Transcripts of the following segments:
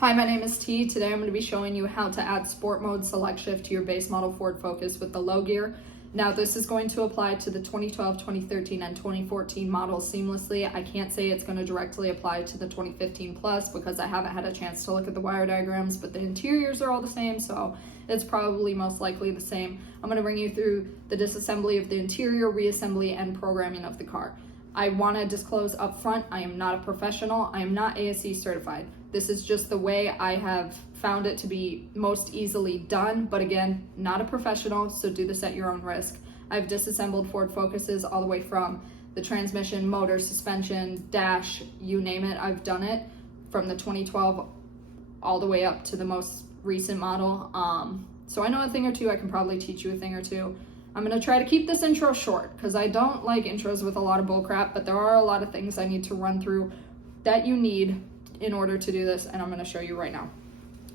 Hi, my name is T. Today I'm going to be showing you how to add sport mode SelectShift to your base model Ford Focus with the low gear. Now this is going to apply to the 2012, 2013, and 2014 models seamlessly. I can't say it's going to directly apply to the 2015 Plus because I haven't had a chance to look at the wire diagrams, but the interiors are all the same, so it's probably most likely the same. I'm going to bring you through the disassembly of the interior, reassembly, and programming of the car. I want to disclose up front, I am not a professional. I am not ASE certified. This is just the way I have found it to be most easily done, but again, not a professional, so do this at your own risk. I've disassembled Ford Focuses all the way from the transmission, motor, suspension, dash, you name it, I've done it, from the 2012 all the way up to the most recent model. So I know a thing or two. I can probably teach you a thing or two. I'm going to try to keep this intro short because I don't like intros with a lot of bullcrap, but there are a lot of things I need to run through that you need in order to do this, and I'm going to show you right now.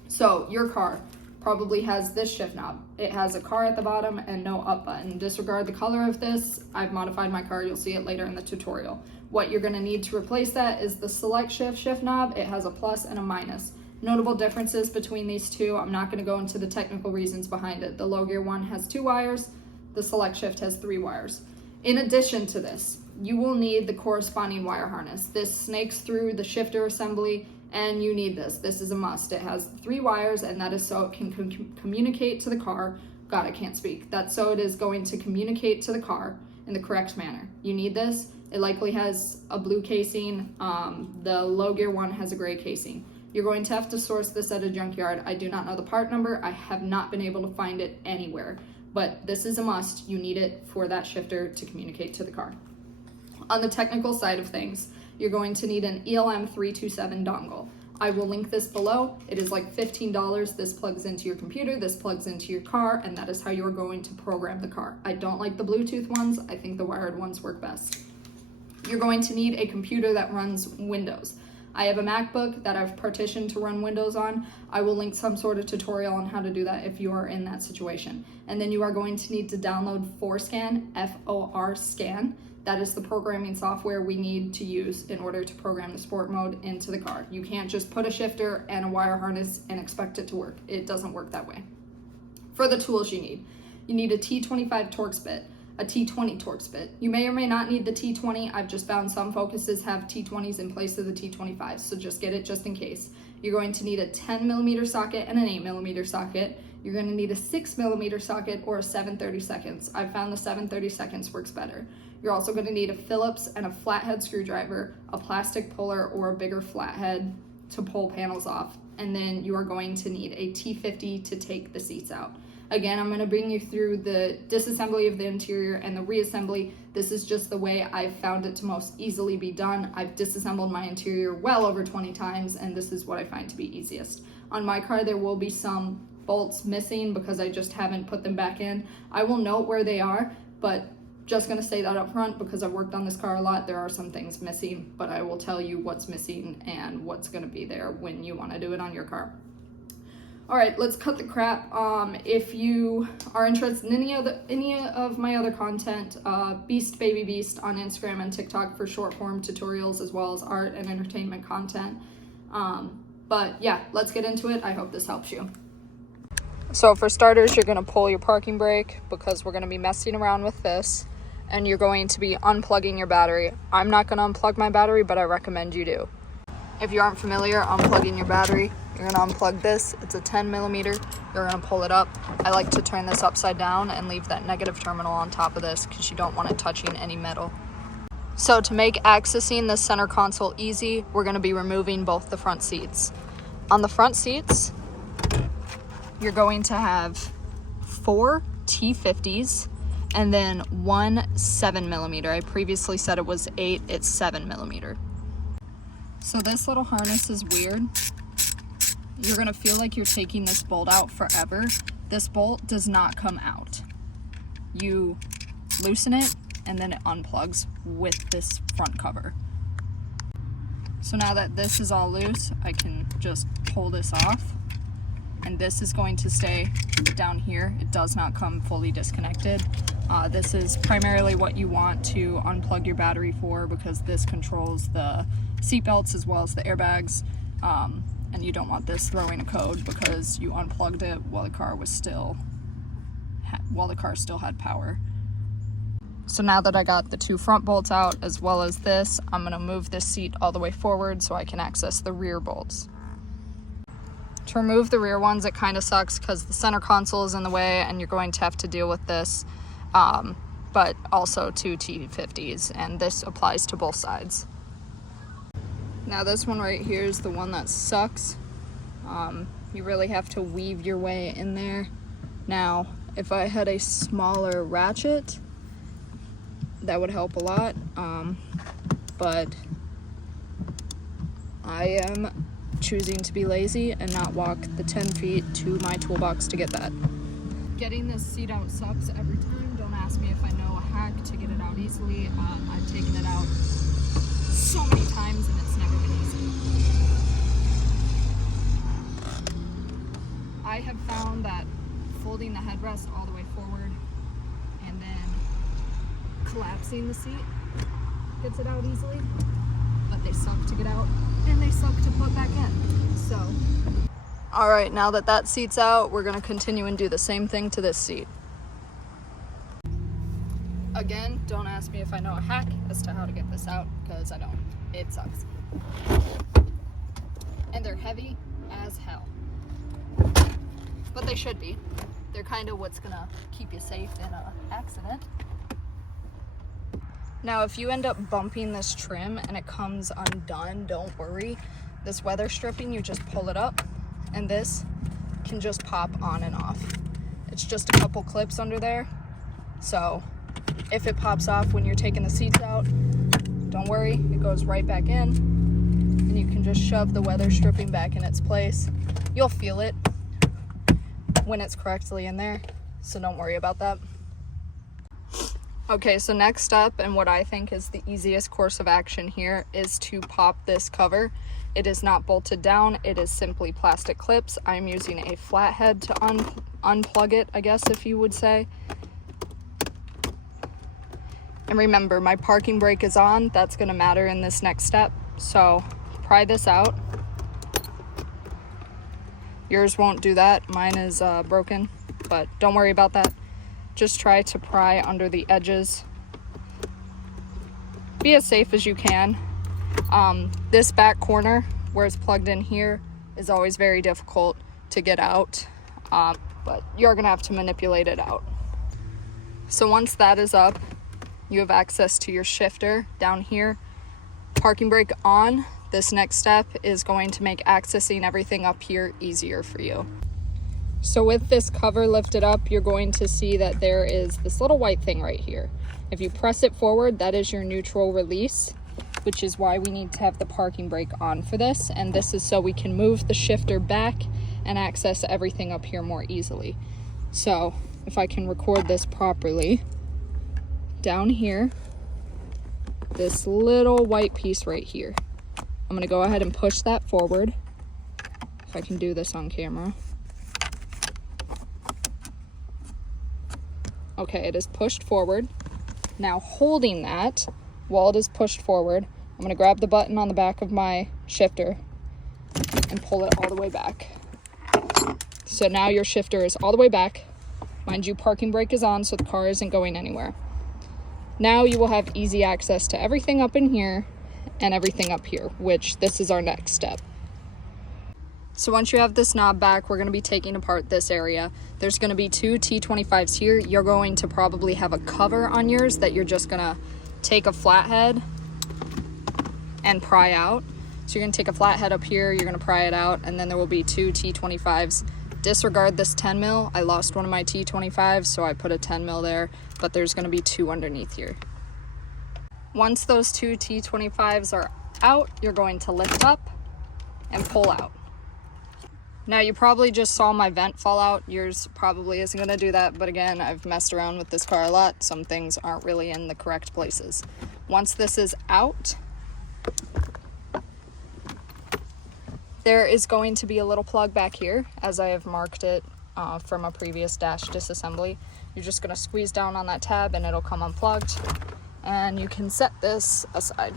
So your car probably has this shift knob. It has a car at the bottom and no up button. Disregard the color of this. I've modified my car. You'll see it later in the tutorial. What you're going to need to replace that is the SelectShift shift knob. It has a plus and a minus. Notable differences between these two. I'm not going to go into the technical reasons behind it. The low gear one has 2 wires. The SelectShift has 3 wires. In addition to this, you will need the corresponding wire harness. This snakes through the shifter assembly, and you need this. This is a must. It has 3 wires, and that is so it can communicate to the car. God, I can't speak. That's so it is going to communicate to the car in the correct manner. You need this. It likely has a blue casing. The low gear one has a gray casing. You're going to have to source this at a junkyard. I do not know the part number. I have not been able to find it anywhere. But this is a must. You need it for that shifter to communicate to the car. On the technical side of things, you're going to need an ELM327 dongle. I will link this below. It is like $15. This plugs into your computer, this plugs into your car, and that is how you're going to program the car. I don't like the Bluetooth ones. I think the wired ones work best. You're going to need a computer that runs Windows. I have a MacBook that I've partitioned to run Windows on. I will link some sort of tutorial on how to do that if you are in that situation. And then you are going to need to download ForScan, F-O-R-Scan. That is the programming software we need to use in order to program the sport mode into the car. You can't just put a shifter and a wire harness and expect it to work. It doesn't work that way. For the tools you need a T25 Torx bit, a T20 Torx bit. You may or may not need the T20. I've just found some Focuses have T20s in place of the T25s, so just get it just in case. You're going to need a 10mm socket and an 8mm socket. You're going to need a 6mm socket or a 7/32. I've found the 7/32 works better. You're also going to need a Phillips and a flathead screwdriver, a plastic puller or a bigger flathead to pull panels off. And then you are going to need a T50 to take the seats out. Again, I'm going to bring you through the disassembly of the interior and the reassembly. This is just the way I've found it to most easily be done. I've disassembled my interior well over 20 times, and this is what I find to be easiest. On my car, there will be some bolts missing because I just haven't put them back in. I will note where they are, but just going to say that up front because I've worked on this car a lot. There are some things missing, but I will tell you what's missing and what's going to be there when you want to do it on your car. All right, let's cut the crap. If you are interested in any of my other content, Beast Baby Beast on Instagram and TikTok for short form tutorials as well as art and entertainment content. But yeah, let's get into it. I hope this helps you. So for starters, you're gonna pull your parking brake because we're gonna be messing around with this, and you're going to be unplugging your battery. I'm not gonna unplug my battery, but I recommend you do. If you aren't familiar, unplugging your battery, you're gonna unplug this. It's a 10mm. You're gonna pull it up. I like to turn this upside down and leave that negative terminal on top of this because you don't want it touching any metal. So to make accessing the center console easy, we're gonna be removing both the front seats. On the front seats, you're going to have 4 T50s and then 1 7mm. I previously said it was 8, it's 7mm. So this little harness is weird. You're gonna feel like you're taking this bolt out forever. This bolt does not come out. You loosen it and then it unplugs with this front cover. So now that this is all loose, I can just pull this off, and this is going to stay down here. It does not come fully disconnected. This is primarily what you want to unplug your battery for because this controls the seat belts as well as the airbags. and you don't want this throwing a code because you unplugged it while the car still had power. So now that I got the 2 front bolts out as well as this, I'm going to move this seat all the way forward so I can access the rear bolts. To remove the rear ones, it kind of sucks because the center console is in the way and you're going to have to deal with this, but also 2 T50s, and this applies to both sides. Now this one right here is the one that sucks. You really have to weave your way in there. Now, if I had a smaller ratchet, that would help a lot, but I am choosing to be lazy and not walk the 10 feet to my toolbox to get that. Getting this seat out sucks every time. Don't ask me if I know a hack to get it out easily. I've taken it out so many times and it's never been easy. I have found that folding the headrest all the way forward and then collapsing the seat gets it out easily, but they suck to get out and they suck to put back in. So, all right, now that that seat's out, we're gonna continue and do the same thing to this seat. Again, don't ask me if I know a hack as to how to get this out, because I don't. It sucks. And they're heavy as hell. But they should be. They're kind of what's gonna keep you safe in an accident. Now, if you end up bumping this trim and it comes undone, don't worry. This weather stripping, you just pull it up, and this can just pop on and off. It's just a couple clips under there, so if it pops off when you're taking the seats out, don't worry, it goes right back in, and you can just shove the weather stripping back in its place. You'll feel it when it's correctly in there, so don't worry about that. Okay, so next up, and what I think is the easiest course of action here, is to pop this cover. It is not bolted down, it is simply plastic clips. I'm using a flathead to unplug it, I guess, if you would say. And remember, my parking brake is on. That's going to matter in this next step. So pry this out. Yours won't do that. Mine is broken, but don't worry about that. Just try to pry under the edges. Be as safe as you can. This back corner where it's plugged in here is always very difficult to get out, but you're gonna have to manipulate it out. So once that is up, you have access to your shifter down here. Parking brake on. This next step is going to make accessing everything up here easier for you. So with this cover lifted up, you're going to see that there is this little white thing right here. If you press it forward, that is your neutral release, which is why we need to have the parking brake on for this. And this is so we can move the shifter back and access everything up here more easily. So if I can record this properly, down here, this little white piece right here. I'm gonna go ahead and push that forward, if I can do this on camera. Okay, it is pushed forward. Now holding that, while it is pushed forward, I'm gonna grab the button on the back of my shifter and pull it all the way back. So now your shifter is all the way back. Mind you, parking brake is on, so the car isn't going anywhere. Now you will have easy access to everything up in here and everything up here, which this is our next step. So once you have this knob back, we're going to be taking apart this area. There's going to be 2 T25s here. You're going to probably have a cover on yours that you're just going to take a flathead and pry out. So you're going to take a flathead up here, you're going to pry it out, and then there will be 2 T25s. Disregard this 10 mil. I lost one of my T25s, so I put a 10 mil there, but there's going to be 2 underneath here. Once those 2 T25s are out, you're going to lift up and pull out. Now you probably just saw my vent fall out. Yours probably isn't going to do that, but again, I've messed around with this car a lot. Some things aren't really in the correct places. Once this is out, there is going to be a little plug back here, as I have marked it from a previous dash disassembly. You're just going to squeeze down on that tab and it'll come unplugged, and you can set this aside.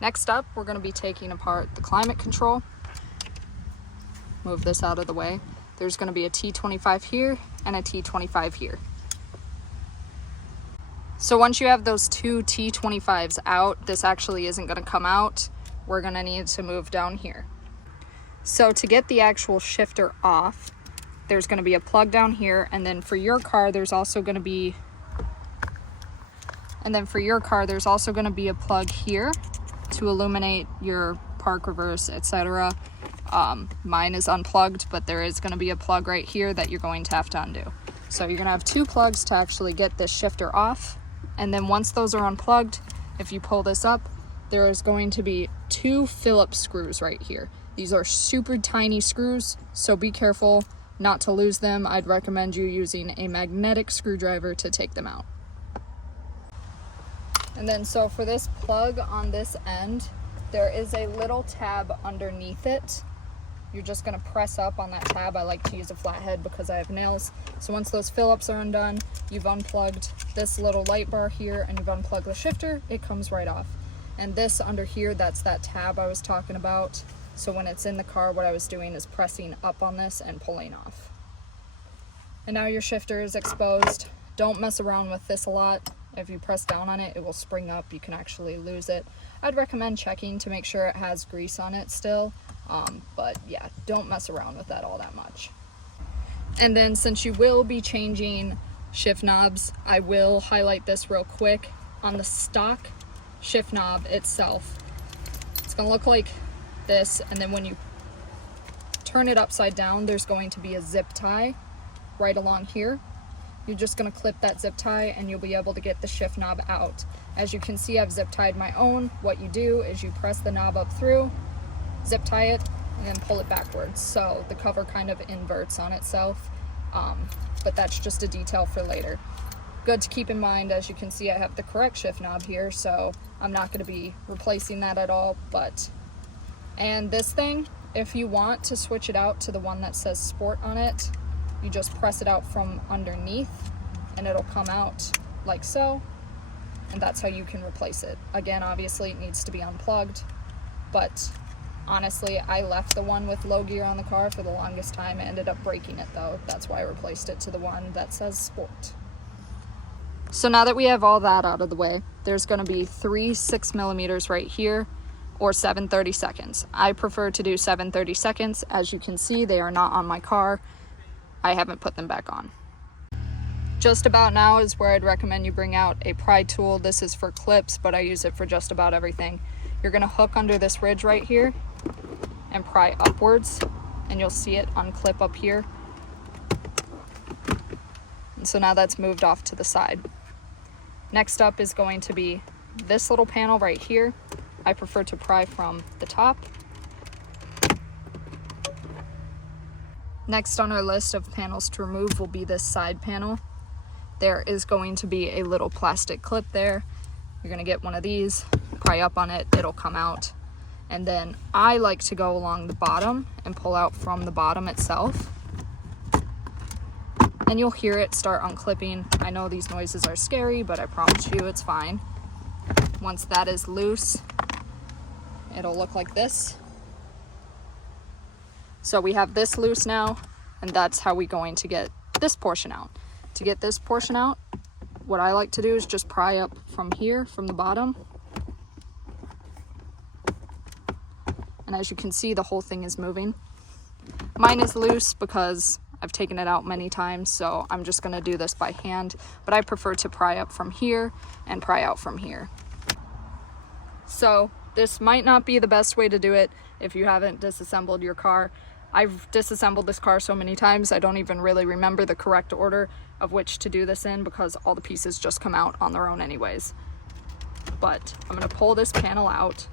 Next up, we're going to be taking apart the climate control. Move this out of the way. There's going to be a T25 here and a T25 here. So once you have those two T25s out, this actually isn't going to come out. We're going to need to move down here. So to get the actual shifter off, there's going to be a plug down here, and then for your car there's also going to be a plug here to illuminate your park reverse, etc. Mine is unplugged, but there is going to be a plug right here that you're going to have to undo. So you're going to have two plugs to actually get this shifter off, and then once those are unplugged, if you pull this up, there is going to be two Phillips screws right here. These are super tiny screws, so be careful not to lose them. I'd recommend you using a magnetic screwdriver to take them out. And then so for this plug on this end, there is a little tab underneath it. You're just going to press up on that tab. I like to use a flathead because I have nails. So once those Phillips are undone, you've unplugged this little light bar here and you've unplugged the shifter, it comes right off. And this under here, that's that tab I was talking about. So when it's in the car, what I was doing is pressing up on this and pulling off. And now your shifter is exposed. Don't mess around with this a lot. If you press down on it, it will spring up. You can actually lose it. I'd recommend checking to make sure it has grease on it still. But yeah, don't mess around with that all that much. And then since you will be changing shift knobs, I will highlight this real quick. On the stock shift knob itself, it's going to look like this, and then when you turn it upside down, there's going to be a zip tie right along here. You're just going to clip that zip tie and you'll be able to get the shift knob out. As you can see, I've zip tied my own. What you do is you press the knob up through, zip tie it, and then pull it backwards. So the cover kind of inverts on itself, but that's just a detail for later. Good to keep in mind. As you can see, I have the correct shift knob here, so I'm not going to be replacing that at all. And this thing, if you want to switch it out to the one that says Sport on it, you just press it out from underneath and it'll come out like so, and that's how you can replace it. Again, obviously it needs to be unplugged, but honestly, I left the one with low gear on the car for the longest time. I ended up breaking it though. That's why I replaced it to the one that says Sport. So now that we have all that out of the way, there's going to be 3 6mm right here, or 7/32. I prefer to do 7/32. As you can see, they are not on my car. I haven't put them back on. Just about now is where I'd recommend you bring out a pry tool. This is for clips, but I use it for just about everything. You're going to hook under this ridge right here and pry upwards, and you'll see it unclip up here. And so now that's moved off to the side. Next up is going to be this little panel right here. I prefer to pry from the top. Next on our list of panels to remove will be this side panel. There is going to be a little plastic clip there. You're going to get one of these, pry up on it, it'll come out. And then I like to go along the bottom and pull out from the bottom itself. And you'll hear it start unclipping. I know these noises are scary, but I promise you it's fine. Once that is loose, it'll look like this. So we have this loose now, and that's how we're going to get this portion out. To get this portion out, what I like to do is just pry up from here, from the bottom. And as you can see, the whole thing is moving. Mine is loose because I've taken it out many times, so I'm just gonna do this by hand, but I prefer to pry up from here and pry out from here. So this might not be the best way to do it if you haven't disassembled your car. I've disassembled this car so many times, I don't even really remember the correct order of which to do this in because all the pieces just come out on their own anyways. But I'm gonna pull this panel out.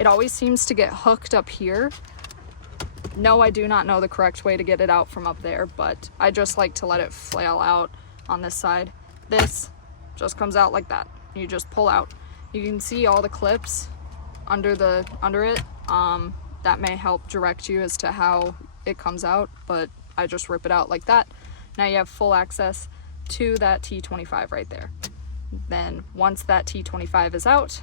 It always seems to get hooked up here. No, I do not know the correct way to get it out from up there, but I just like to let it flail out on this side. This just comes out like that. You just pull out. You can see all the clips under it. That may help direct you as to how it comes out, but I just rip it out like that. Now you have full access to that T25 right there. Then once that T25 is out,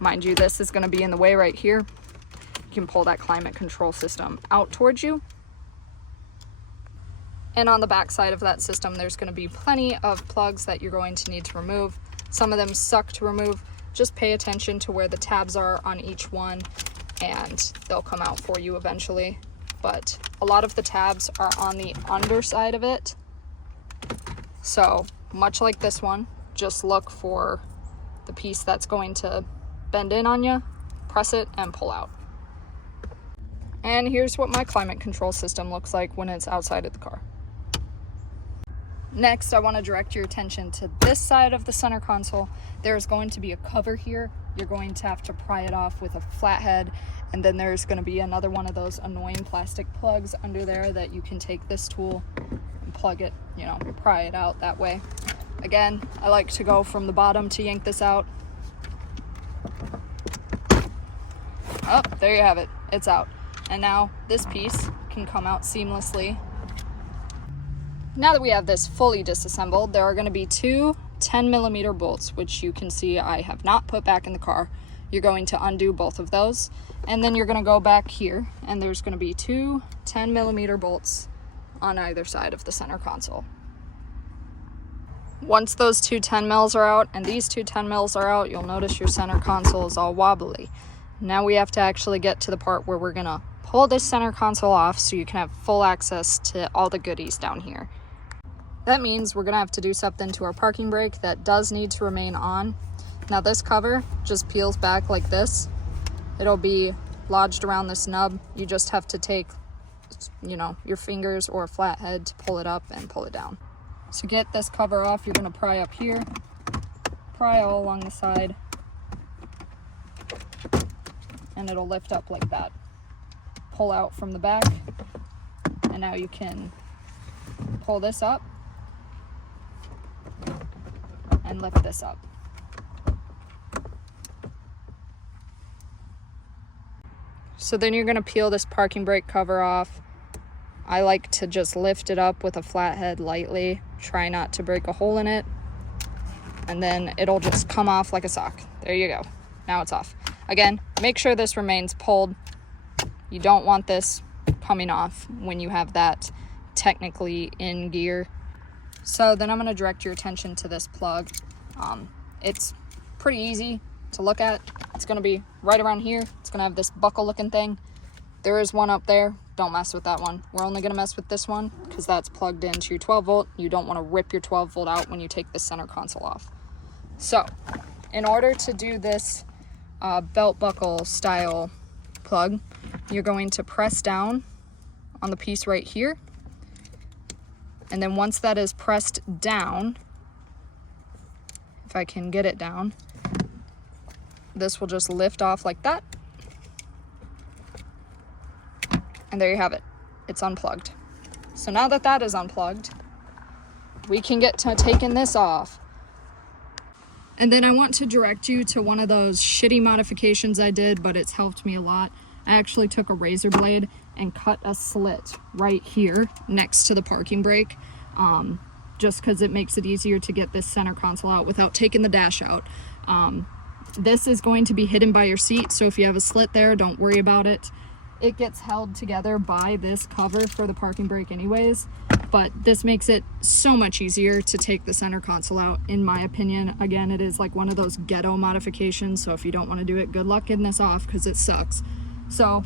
Mind you, this is going to be in the way right here. You can pull that climate control system out towards you. And on the back side of that system, there's going to be plenty of plugs that you're going to need to remove. Some of them suck to remove. Just pay attention to where the tabs are on each one and they'll come out for you eventually. But a lot of the tabs are on the underside of it. So much like this one, just look for the piece that's going to bend in on you, press it and pull out. And here's what my climate control system looks like when it's outside of the car. Next, I want to direct your attention to this side of the center console. There's going to be a cover here. You're going to have to pry it off with a flathead, and then there's going to be another one of those annoying plastic plugs under there that you can take this tool and plug it, you know, pry it out that way. Again, I like to go from the bottom to yank this out. Oh, there you have it. It's out. And now this piece can come out seamlessly. Now that we have this fully disassembled, there are going to be two 10mm bolts, which you can see I have not put back in the car. You're going to undo both of those, and then you're going to go back here, and there's going to be two 10mm bolts on either side of the center console. Once those two 10mm are out, and these two 10mm are out, you'll notice your center console is all wobbly. Now we have to actually get to the part where we're going to pull this center console off so you can have full access to all the goodies down here. That means we're going to have to do something to our parking brake that does need to remain on. Now this cover just peels back like this. It'll be lodged around this nub. You just have to take, you know, your fingers or a flathead to pull it up and pull it down. So get this cover off, you're going to pry up here, pry all along the side, and it'll lift up like that. Pull out from the back, and now you can pull this up and lift this up. So then you're going to peel this parking brake cover off. I like to just lift it up with a flathead lightly, try not to break a hole in it, and then it'll just come off like a sock. There you go. Now it's off. Again, make sure this remains pulled. You don't want this coming off when you have that technically in gear. So then I'm going to direct your attention to this plug. It's pretty easy to look at. It's going to be right around here. It's going to have this buckle looking thing. There is one up there. Don't mess with that one. We're only going to mess with this one because that's plugged into your 12 volt. You don't want to rip your 12 volt out when you take the center console off. So in order to do this belt buckle style plug, you're going to press down on the piece right here, and then once that is pressed down, if I can get it down, this will just lift off like that, and there you have it. It's unplugged. So now that that is unplugged, we can get to taking this off. And then I want to direct you to one of those shitty modifications I did, but it's helped me a lot. I actually took a razor blade and cut a slit right here next to the parking brake, just because it makes it easier to get this center console out without taking the dash out. This is going to be hidden by your seat, so if you have a slit there, don't worry about it. It gets held together by this cover for the parking brake anyways, but this makes it so much easier to take the center console out, in my opinion. Again, it is like one of those ghetto modifications, so if you don't want to do it, good luck getting this off because it sucks. So,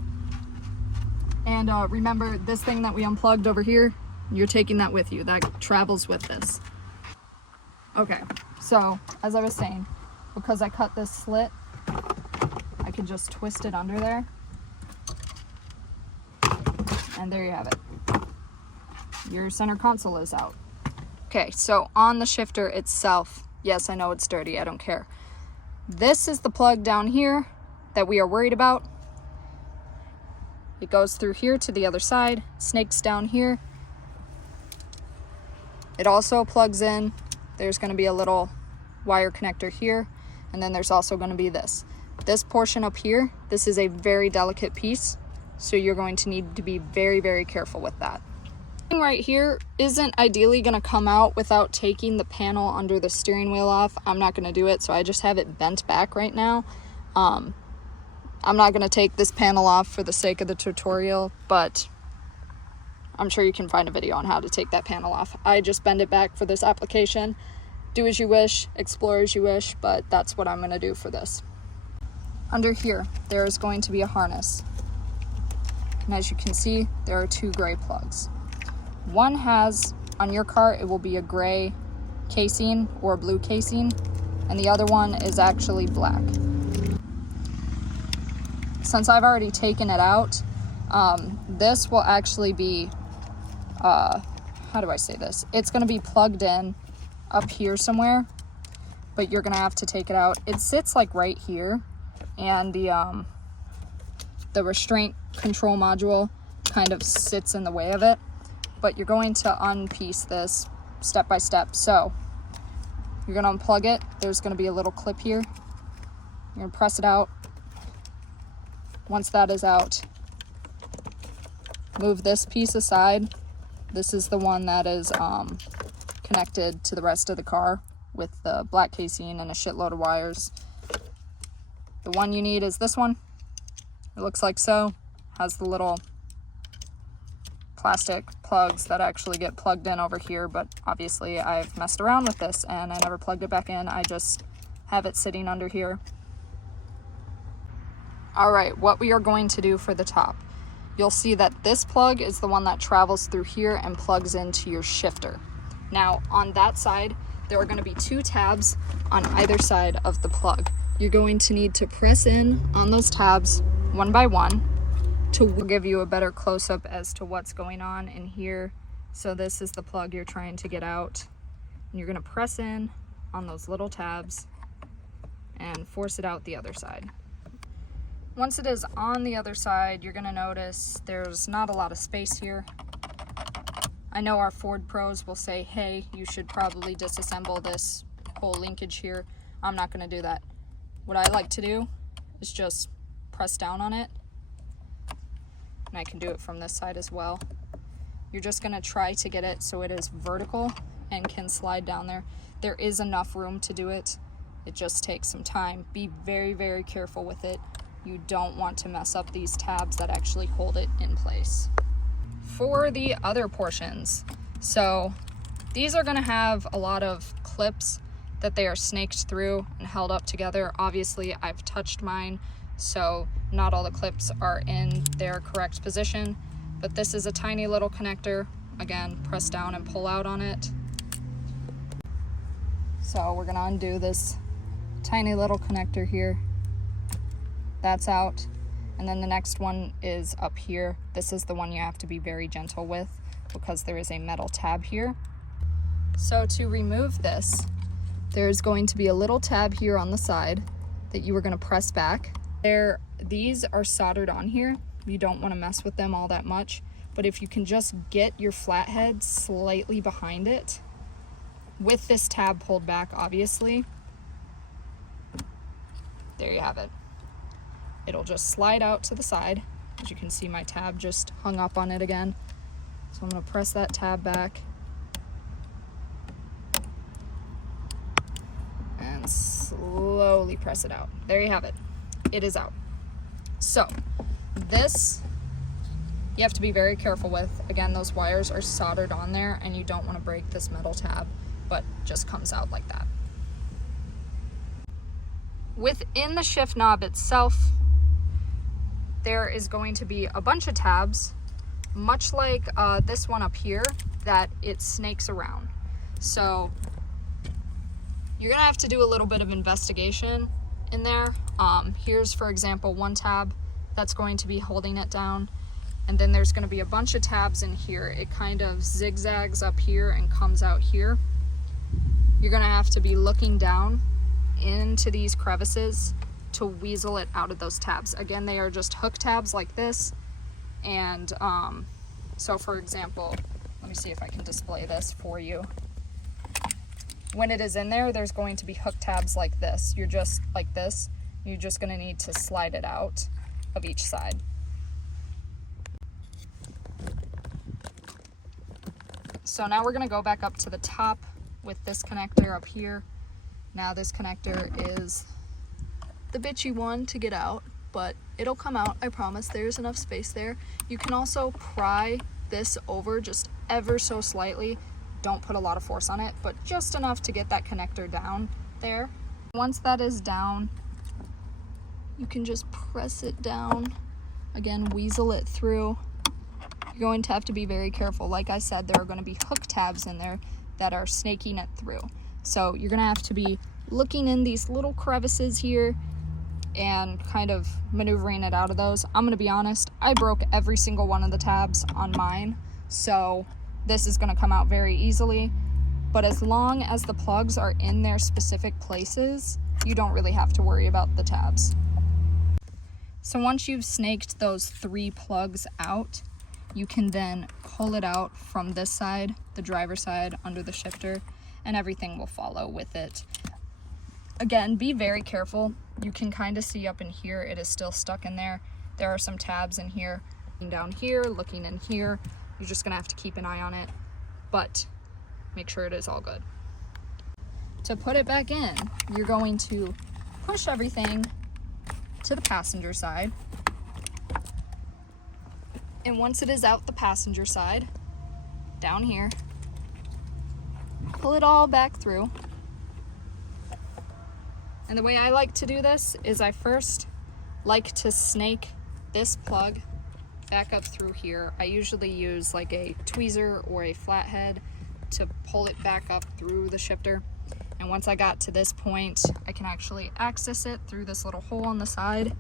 and remember this thing that we unplugged over here, you're taking that with you. That travels with this. Okay, so as I was saying, because I cut this slit, I can just twist it under there. And there you have it. Your center console is out. Okay, so on the shifter itself, yes, I know it's dirty, I don't care. This is the plug down here that we are worried about. It goes through here to the other side, snakes down here. It also plugs in. There's going to be a little wire connector here, and then there's also going to be this. This portion up here, this is a very delicate piece, so you're going to need to be very, very careful with that. Right here isn't ideally going to come out without taking the panel under the steering wheel off. I'm not going to do it, so I just have it bent back right now. I'm not going to take this panel off for the sake of the tutorial, but I'm sure you can find a video on how to take that panel off. I just bend it back for this application. Do as you wish, explore as you wish, but that's what I'm going to do for this. Under here, there is going to be a harness. And as you can see, there are 2 gray plugs. One has, on your car, it will be a gray casing or a blue casing, and the other one is actually black. Since I've already taken it out, this will actually be, how do I say this? It's going to be plugged in up here somewhere, but you're going to have to take it out. It sits like right here, and the restraint control module kind of sits in the way of it, but you're going to unpiece this step by step. So you're going to unplug it. There's going to be a little clip here. You're going to press it out. Once that is out, move this piece aside. This is the one that is connected to the rest of the car with the black casing and a shitload of wires. The one you need is this one. It looks like so. Has the little plastic plugs that actually get plugged in over here, but obviously I've messed around with this and I never plugged it back in. I just have it sitting under here. Alright, what we are going to do for the top. You'll see that this plug is the one that travels through here and plugs into your shifter. Now, on that side, there are going to be 2 tabs on either side of the plug. You're going to need to press in on those tabs one by one to give you a better close-up as to what's going on in here. So this is the plug you're trying to get out. And you're going to press in on those little tabs and force it out the other side. Once it is on the other side, you're going to notice there's not a lot of space here. I know our Ford pros will say, hey, you should probably disassemble this whole linkage here. I'm not going to do that. What I like to do is just press down on it. And I can do it from this side as well. You're just going to try to get it so it is vertical and can slide down there. There is enough room to do it. It just takes some time. Be very, very careful with it. You don't want to mess up these tabs that actually hold it in place. For the other portions, so these are going to have a lot of clips that they are snaked through and held up together. Obviously, I've touched mine, so not all the clips are in their correct position, but this is a tiny little connector. Again, press down and pull out on it. So we're going to undo this tiny little connector here. That's out. And then the next one is up here. This is the one you have to be very gentle with because there is a metal tab here. So to remove this, there's going to be a little tab here on the side that you are going to press back. These are soldered on here. You don't want to mess with them all that much, but if you can just get your flathead slightly behind it, with this tab pulled back, obviously, there you have it. It'll just slide out to the side. As you can see, my tab just hung up on it again. So I'm going to press that tab back and slowly press it out. There you have it. It is out. So this you have to be very careful with. Again, those wires are soldered on there and you don't want to break this metal tab, but just comes out like that. Within the shift knob itself, there is going to be a bunch of tabs, much like this one up here, that it snakes around. So you're gonna have to do a little bit of investigation in there. Here's, for example, one tab that's going to be holding it down, and then there's going to be a bunch of tabs in here. It kind of zigzags up here and comes out here. You're going to have to be looking down into these crevices to weasel it out of those tabs. Again, they are just hook tabs like this, and so for example, let me see if I can display this for you. When it is in there, there's going to be hook tabs like this. You're just like this. You're just going to need to slide it out of each side. So now we're going to go back up to the top with this connector up here. Now this connector is the bitchy one to get out, but it'll come out, I promise. There's enough space there. You can also pry this over just ever so slightly. Don't put a lot of force on it, but just enough to get that connector down there. Once that is down, you can just press it down. Again, weasel it through. You're going to have to be very careful. Like I said, there are going to be hook tabs in there that are snaking it through. So you're going to have to be looking in these little crevices here and kind of maneuvering it out of those. I'm going to be honest, I broke every single one of the tabs on mine, so this is going to come out very easily. But as long as the plugs are in their specific places, you don't really have to worry about the tabs. So once you've snaked those 3 plugs out, you can then pull it out from this side, the driver's side, under the shifter, and everything will follow with it. Again, be very careful. You can kind of see up in here, it is still stuck in there. There are some tabs in here, looking down here, looking in here. You're just gonna have to keep an eye on it, but make sure it is all good. To put it back in, you're going to push everything to the passenger side. And once it is out the passenger side, down here, pull it all back through. And the way I like to do this is I first like to snake this plug back up through here. I usually use like a tweezer or a flathead to pull it back up through the shifter. And once I got to this point, I can actually access it through this little hole on the side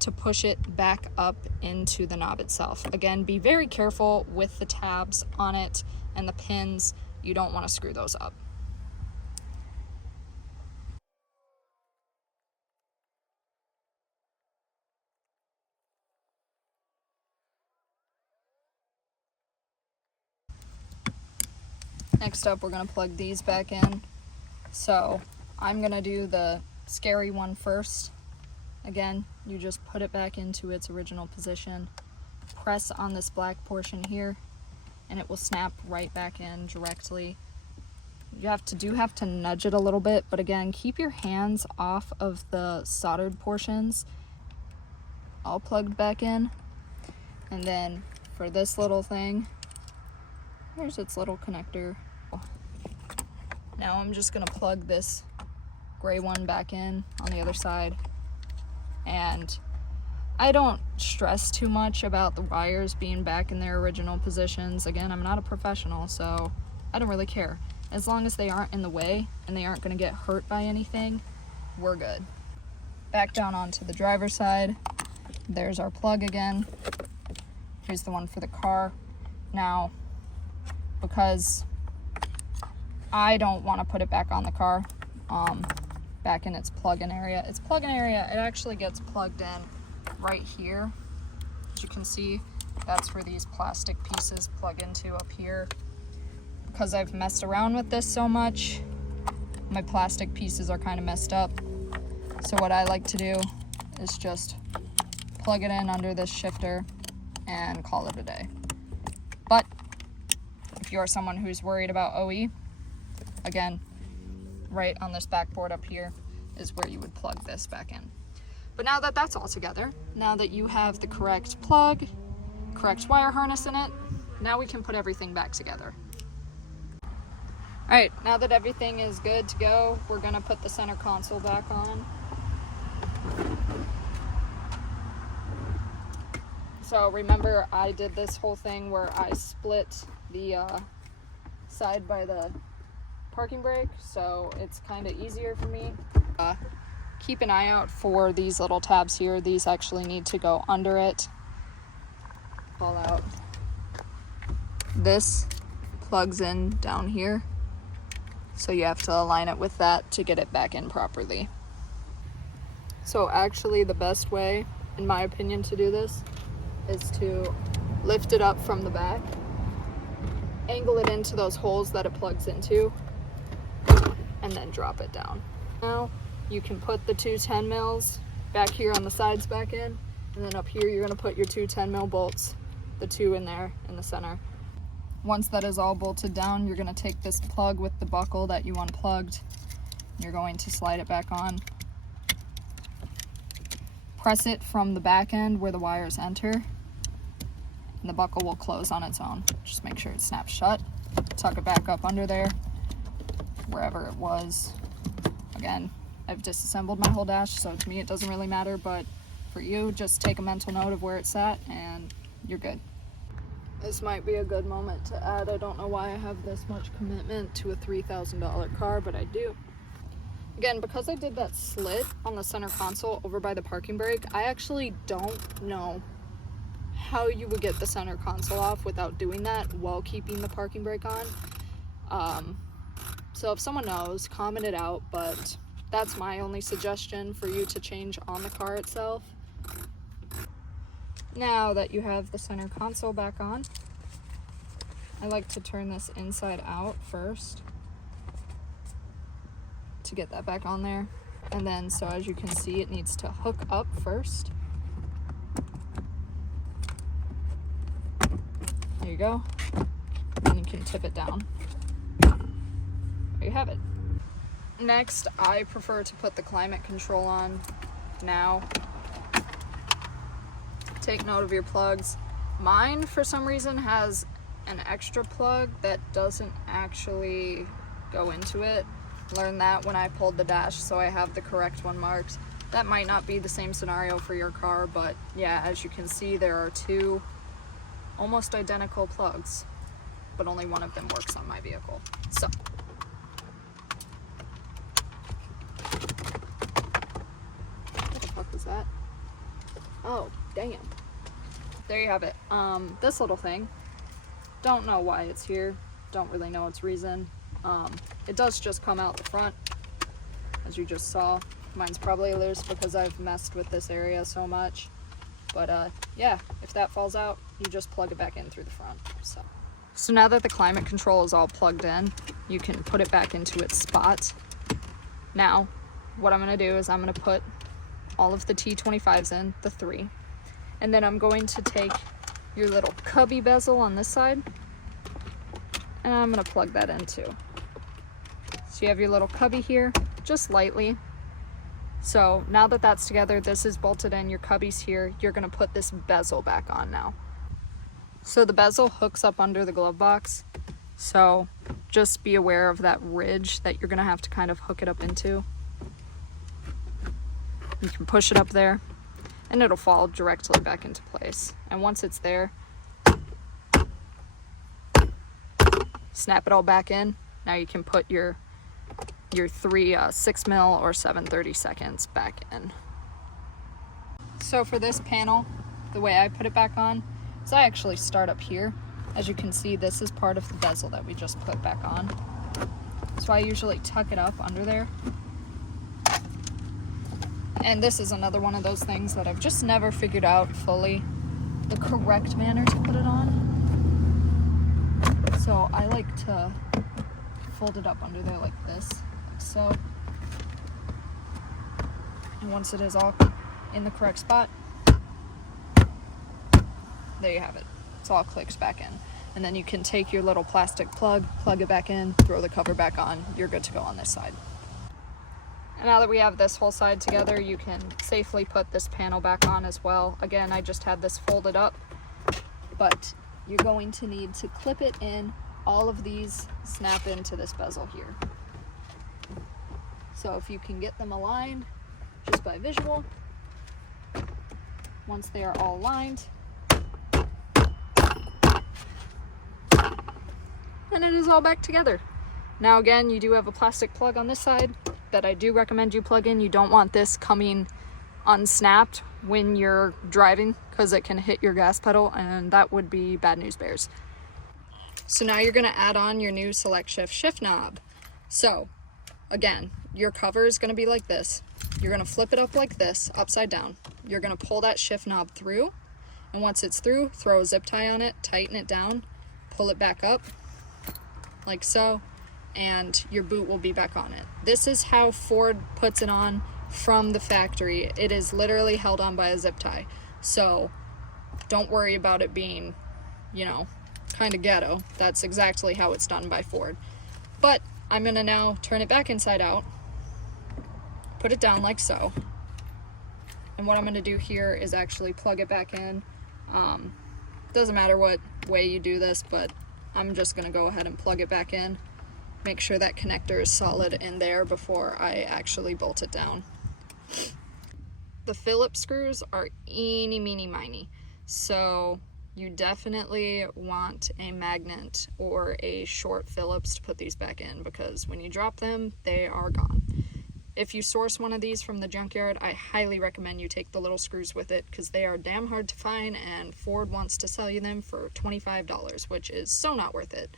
to push it back up into the knob itself. Again, be very careful with the tabs on it and the pins. You don't want to screw those up. Next up, we're going to plug these back in. So I'm going to do the scary one first. Again, you just put it back into its original position, press on this black portion here, and it will snap right back in directly. You have to nudge it a little bit, but again, keep your hands off of the soldered portions. All plugged back in. And then for this little thing, here's its little connector. Now I'm just gonna plug this gray one back in on the other side. And I don't stress too much about the wires being back in their original positions. Again, I'm not a professional, so I don't really care. As long as they aren't in the way and they aren't gonna get hurt by anything, we're good. Back down onto the driver's side. There's our plug again. Here's the one for the car. Now, because I don't want to put it back on the car, back in its plug-in area. Its plug-in area, it actually gets plugged in right here. As you can see, that's where these plastic pieces plug into up here. Because I've messed around with this so much, my plastic pieces are kind of messed up. So what I like to do is just plug it in under this shifter and call it a day. But if you're someone who's worried about OE, again, right on this backboard up here is where you would plug this back in. But now that that's all together, now that you have the correct plug, correct wire harness in it, now we can put everything back together. All right, now that everything is good to go, we're gonna put the center console back on. So remember, I did this whole thing where I split the side by the parking brake, so it's kind of easier for me. Keep an eye out for these little tabs here. These actually need to go under it. Pull out. This plugs in down here, so you have to align it with that to get it back in properly. So actually the best way, in my opinion, to do this is to lift it up from the back, angle it into those holes that it plugs into, and then drop it down. Now you can put the two 10 mils back here on the sides back in, and then up here you're going to put your two 10 mil bolts, the two in there in the center. Once that is all bolted down, you're going to take this plug with the buckle that you unplugged, and you're going to slide it back on. press it from the back end where the wires enter, and the buckle will close on its own. Just make sure it snaps shut. Tuck it back up under there, wherever it was. Again, I've disassembled my whole dash, so to me it doesn't really matter, but for you, just take a mental note of where it's at and you're good. This might be a good moment to add, I don't know why I have this much commitment to a $3,000 car, but I do. Again, because I did that slit on the center console over by the parking brake, I actually don't know how you would get the center console off without doing that while keeping the parking brake on. So if someone knows, comment it out, but that's my only suggestion for you to change on the car itself. Now that you have the center console back on, I like to turn this inside out first to get that back on there. And then, so as you can see, it needs to hook up first. There you go. And you can tip it down. There you have it. Next, I prefer to put the climate control on now. Take note of your plugs. Mine, for some reason, has an extra plug that doesn't actually go into it. Learned that when I pulled the dash, so I have the correct one marked. That might not be the same scenario for your car, but yeah, as you can see, there are two almost identical plugs, but only one of them works on my vehicle. So what the fuck was that? Oh, damn. There you have it. This little thing, don't know why it's here, don't really know its reason. It does just come out the front, as you just saw. Mine's probably loose because I've messed with this area so much. But yeah, if that falls out, you just plug it back in through the front. So now that the climate control is all plugged in, you can put it back into its spot. Now, what I'm gonna do is I'm gonna put all of the T25s in, the 3. And then I'm going to take your little cubby bezel on this side, and I'm gonna plug that in too. So you have your little cubby here, just lightly. So now that that's together, this is bolted in, your cubby's here, you're gonna put this bezel back on now. So the bezel hooks up under the glove box, so just be aware of that ridge that you're gonna have to kind of hook it up into. You can push it up there, and it'll fall directly back into place. And once it's there, snap it all back in. Now you can put your 3 6mm or 7/32 back in. So for this panel, the way I put it back on is I actually start up here. As you can see, this is part of the bezel that we just put back on. So I usually tuck it up under there. And this is another one of those things that I've just never figured out fully the correct manner to put it on. So I like to fold it up under there like this, like so. And once it is all in the correct spot, there you have it. It's all clicked back in. And then you can take your little plastic plug it back in, throw the cover back on, you're good to go on this side. And now that we have this whole side together, you can safely put this panel back on as well. Again, I just had this folded up, but you're going to need to clip it in. All of these snap into this bezel here. So if you can get them aligned just by visual, once they are all aligned, and it is all back together. Now again, you do have a plastic plug on this side that I do recommend you plug in. You don't want this coming unsnapped when you're driving because it can hit your gas pedal, and that would be bad news bears. So now you're gonna add on your new SelectShift shift knob. So again, your cover is gonna be like this. You're gonna flip it up like this, upside down. You're gonna pull that shift knob through, and once it's through, throw a zip tie on it, tighten it down, pull it back up, like so, and your boot will be back on it. This is how Ford puts it on from the factory. It is literally held on by a zip tie. So don't worry about it being, you know, kind of ghetto. That's exactly how it's done by Ford. But I'm gonna now turn it back inside out, put it down like so, And what I'm going to do here is actually plug it back in. Doesn't matter what way you do this, but I'm just going to go ahead and plug it back in. Make sure that connector is solid in there before I actually bolt it down. The Phillips screws are eeny, meeny, miny. So you definitely want a magnet or a short Phillips to put these back in, because when you drop them, they are gone. If you source one of these from the junkyard, I highly recommend you take the little screws with it, because they are damn hard to find, and Ford wants to sell you them for $25, which is so not worth it.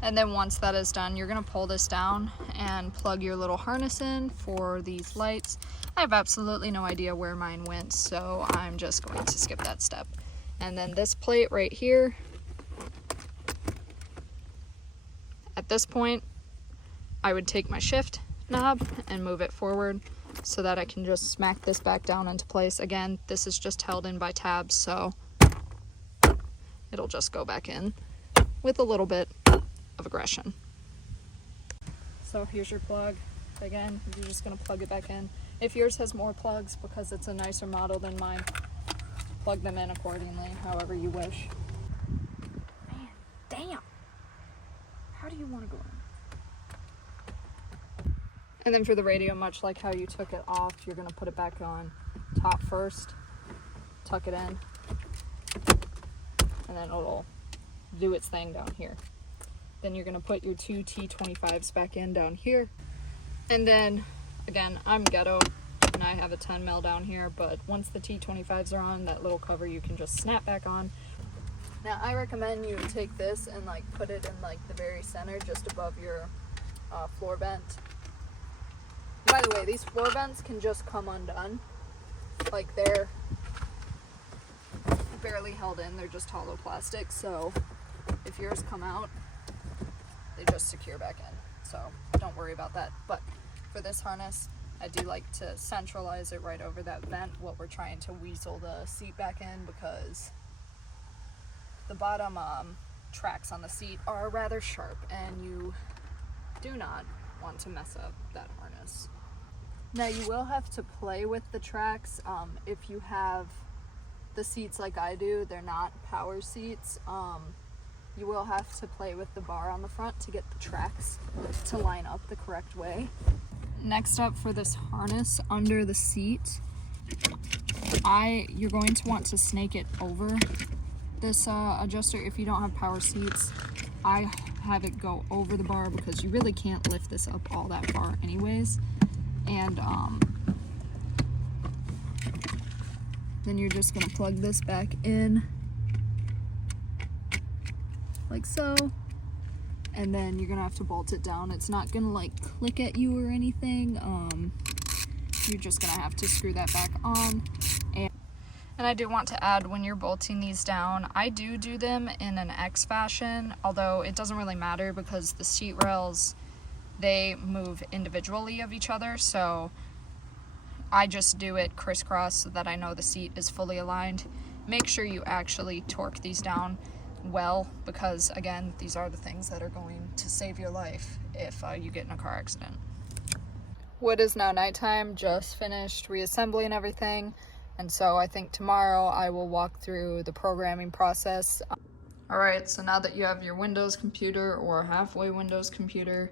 And then once that is done, you're going to pull this down and plug your little harness in for these lights. I have absolutely no idea where mine went, so I'm just going to skip that step. And then this plate right here, at this point, I would take my shift knob and move it forward so that I can just smack this back down into place. Again, this is just held in by tabs, so it'll just go back in with a little bit of aggression. So here's your plug. Again, you're just going to plug it back in. If yours has more plugs, because it's a nicer model than mine, plug them in accordingly, however you wish. Man, damn! How do you want to go in? And then for the radio, much like how you took it off, you're going to put it back on top first, tuck it in, and then it'll do its thing down here. Then you're going to put your two T25s back in down here. And then, again, I'm ghetto, and I have a 10 mil down here, but once the T25s are on, that little cover you can just snap back on. Now, I recommend you take this and like put it in like the very center, just above your floor vent. By the way, these floor vents can just come undone. Like, they're barely held in, they're just hollow plastic, so if yours come out, they just secure back in, so don't worry about that. But for this harness, I do like to centralize it right over that vent, what we're trying to weasel the seat back in, because the bottom tracks on the seat are rather sharp, and you do not want to mess up that harness. Now, you will have to play with the tracks if you have the seats like I do. They're not power seats. You will have to play with the bar on the front to get the tracks to line up the correct way. Next up, for this harness under the seat, you're going to want to snake it over this adjuster. If you don't have power seats, I have it go over the bar, because you really can't lift this up all that far anyways. And then you're just going to plug this back in like so, and then you're gonna have to bolt it down. It's not gonna like click at you or anything. You're just gonna have to screw that back on. And I do want to add, when you're bolting these down, I do them in an X fashion, although it doesn't really matter because the seat rails, they move individually of each other, so I just do it crisscross so that I know the seat is fully aligned. Make sure you actually torque these down well, because again, these are the things that are going to save your life if you get in a car accident. It is now nighttime, just finished reassembling everything, and so I think tomorrow I will walk through the programming process. Alright, so now that you have your Windows computer or halfway Windows computer,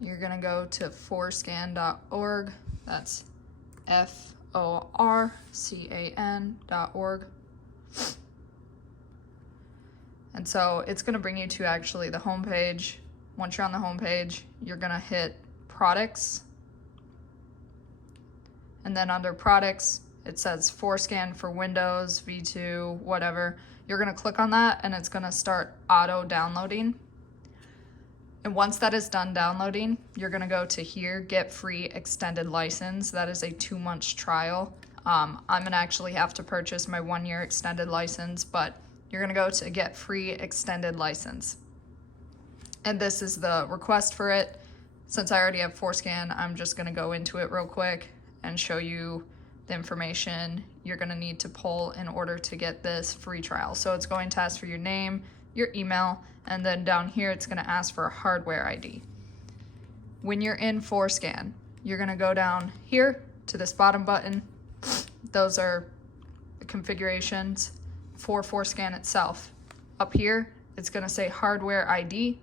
you're gonna go to forscan.org. That's FORCAN.org. And so it's going to bring you to actually the home page. Once you're on the home page, you're going to hit products. And then under products, it says ForScan for Windows, V2, whatever. You're going to click on that, and it's going to start auto downloading. And once that is done downloading, you're going to go to here, get free extended license. That is a 2-month trial. I'm going to actually have to purchase my 1-year extended license, but you're gonna go to get free extended license. And this is the request for it. Since I already have ForScan, I'm just gonna go into it real quick and show you the information you're gonna need to pull in order to get this free trial. So it's going to ask for your name, your email, and then down here it's gonna ask for a hardware ID. When you're in ForScan, you're gonna go down here to this bottom button. Those are the configurations for ForScan itself. Up here, it's gonna say hardware ID.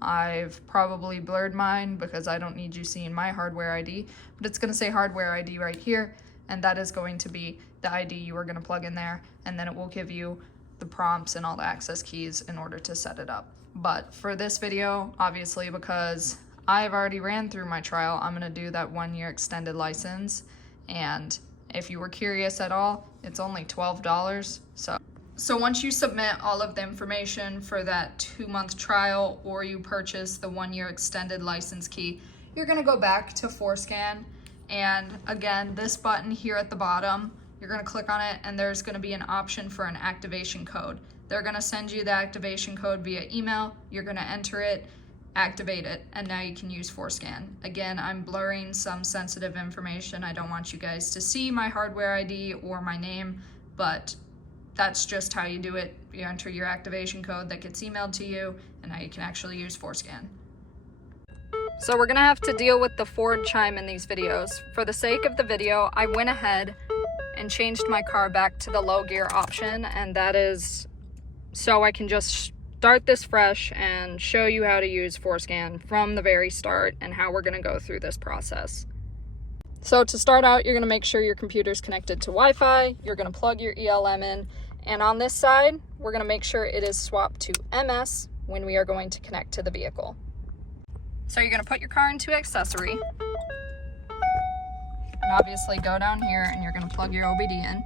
I've probably blurred mine because I don't need you seeing my hardware ID, but it's gonna say hardware ID right here, and that is going to be the ID you are gonna plug in there, and then it will give you the prompts and all the access keys in order to set it up. But for this video, obviously, because I've already ran through my trial, I'm gonna do that 1-year extended license, and if you were curious at all, it's only $12. So once you submit all of the information for that 2-month trial, or you purchase the 1-year extended license key, you're gonna go back to ForScan, and again, this button here at the bottom, you're gonna click on it, and there's gonna be an option for an activation code. They're gonna send you the activation code via email, you're gonna enter it, activate it, and now you can use ForScan. Again, I'm blurring some sensitive information. I don't want you guys to see my hardware ID or my name, but that's just how you do it. You enter your activation code that gets emailed to you, and now you can actually use ForScan. So we're gonna have to deal with the Ford chime in these videos. For the sake of the video, I went ahead and changed my car back to the low gear option, and that is so I can just start this fresh and show you how to use ForScan from the very start and how we're gonna go through this process. So to start out, you're gonna make sure your computer's connected to Wi-Fi, you're gonna plug your ELM in, and on this side, we're gonna make sure it is swapped to MS when we are going to connect to the vehicle. So you're gonna put your car into accessory, and obviously go down here and you're gonna plug your OBD in.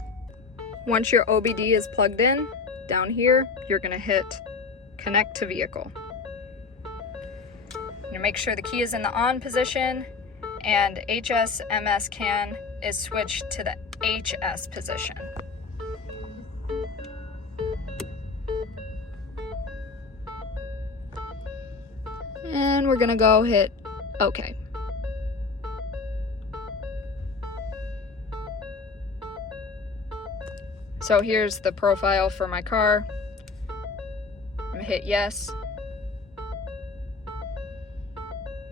Once your OBD is plugged in, down here, you're gonna hit connect to vehicle. You're gonna make sure the key is in the on position, and HS/MS CAN is switched to the HS position. And we're gonna go hit OK. So here's the profile for my car. I'm gonna hit yes.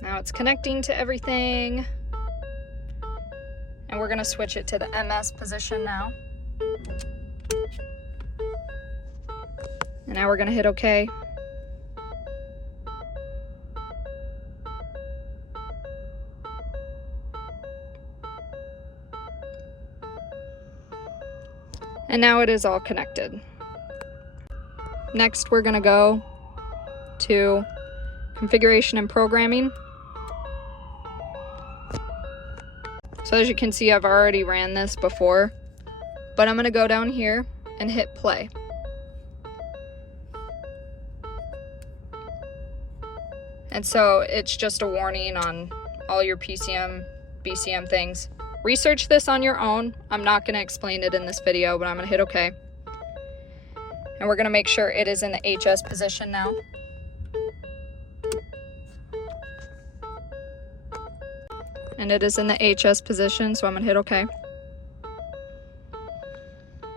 Now it's connecting to everything. And we're gonna switch it to the MS position now. And now we're gonna hit OK. And now it is all connected. Next, we're gonna go to configuration and programming. So as you can see, I've already ran this before, but I'm gonna go down here and hit play. And so it's just a warning on all your PCM, BCM things. Research this on your own. I'm not gonna explain it in this video, but I'm gonna hit OK. And we're gonna make sure it is in the HS position now. And it is in the HS position, so I'm gonna hit OK.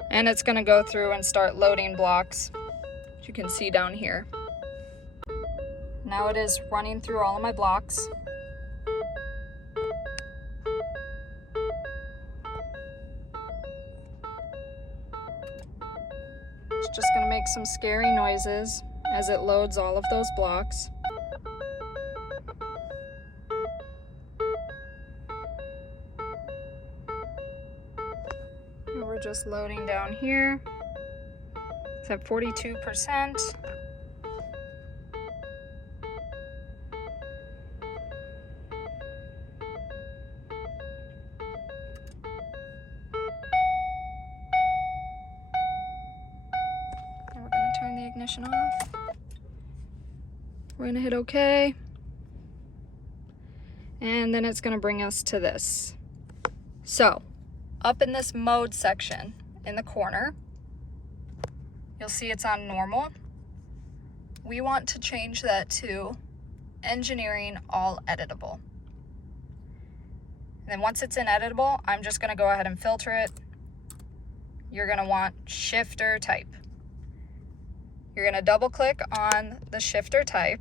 And it's gonna go through and start loading blocks, as you can see down here. Now it is running through all of my blocks. It's just gonna make some scary noises as it loads all of those blocks. And we're just loading down here. It's at 42%. Turn the ignition off. We're gonna hit OK. And then it's gonna bring us to this. So, up in this mode section in the corner, you'll see it's on normal. We want to change that to engineering all editable. And then once it's in editable, I'm just gonna go ahead and filter it. You're gonna want shifter type. You're gonna double click on the shifter type,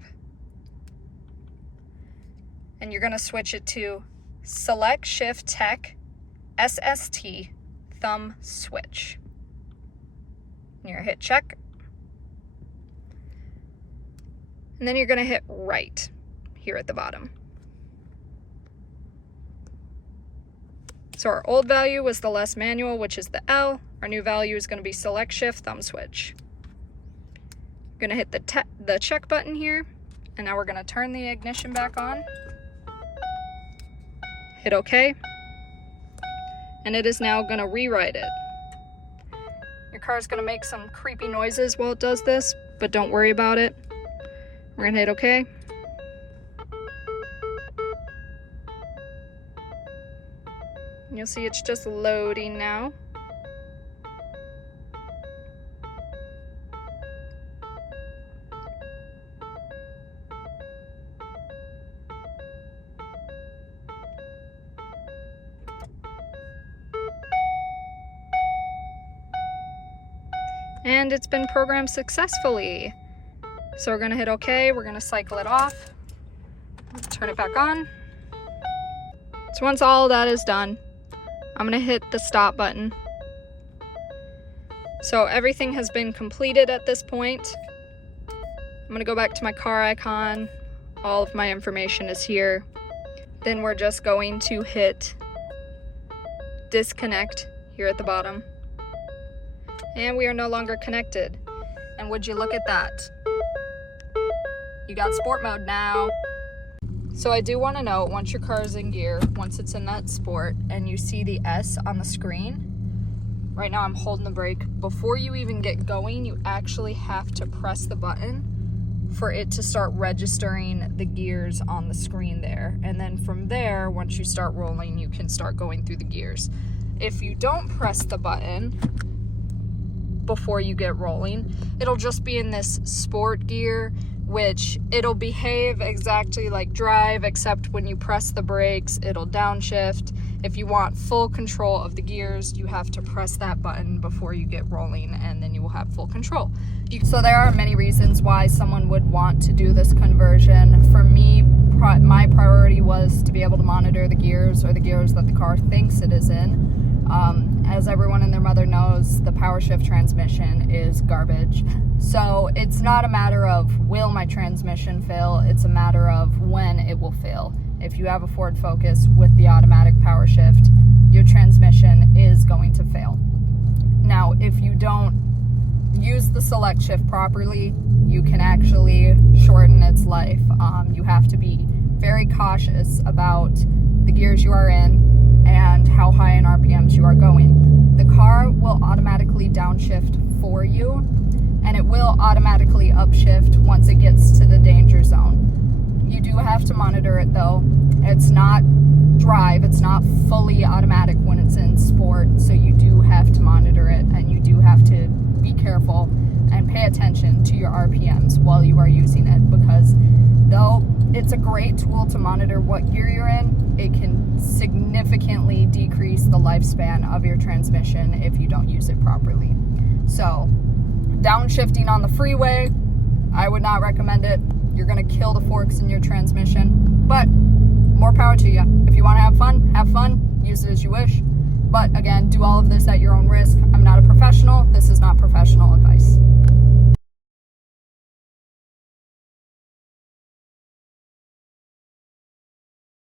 and you're gonna switch it to SelectShift Tech SST thumb switch. And you're hit check. And then you're going to hit right here at the bottom. So our old value was the less manual, which is the L. Our new value is going to be SelectShift thumb switch. You're going to hit the check button here, and now we're going to turn the ignition back on. Hit OK. And it is now going to rewrite it. Your car is going to make some creepy noises while it does this, but don't worry about it. We're going to hit OK. You'll see it's just loading now. And it's been programmed successfully. So we're going to hit OK. We're going to cycle it off. Turn it back on. So once all that is done, I'm going to hit the stop button. So everything has been completed at this point. I'm going to go back to my car icon. All of my information is here. Then we're just going to hit disconnect here at the bottom. And we are no longer connected. And would you look at that? You got sport mode now. So I do want to note, once your car is in gear, once it's in that sport, and you see the S on the screen, right now I'm holding the brake. Before you even get going, you actually have to press the button for it to start registering the gears on the screen there. And then from there, once you start rolling, you can start going through the gears. If you don't press the button before you get rolling, it'll just be in this sport gear, which it'll behave exactly like drive, except when you press the brakes, it'll downshift. If you want full control of the gears, you have to press that button before you get rolling, and then you will have full control. So there are many reasons why someone would want to do this conversion. For me, my priority was to be able to monitor the gears, or the gears that the car thinks it is in. As everyone and their mother knows, the Powershift transmission is garbage. So it's not a matter of will my transmission fail, it's a matter of when it will fail. If you have a Ford Focus with the automatic Powershift, your transmission is going to fail. Now, if you don't use the SelectShift properly, you can actually shorten its life. You have to be very cautious about the gears you are in and how high in RPMs you are going. The car will automatically downshift for you, and it will automatically upshift once it gets to the danger zone. You do have to monitor it though. It's not drive, it's not fully automatic when it's in sport, so you do have to monitor it, and you do have to be careful and pay attention to your RPMs while you are using it, because though it's a great tool to monitor what gear you're in, it can significantly decrease the lifespan of your transmission if you don't use it properly. So, downshifting on the freeway, I would not recommend it. You're going to kill the forks in your transmission, but more power to you. If you want to have fun, use it as you wish. But again, do all of this at your own risk. I'm not a professional. This is not professional advice.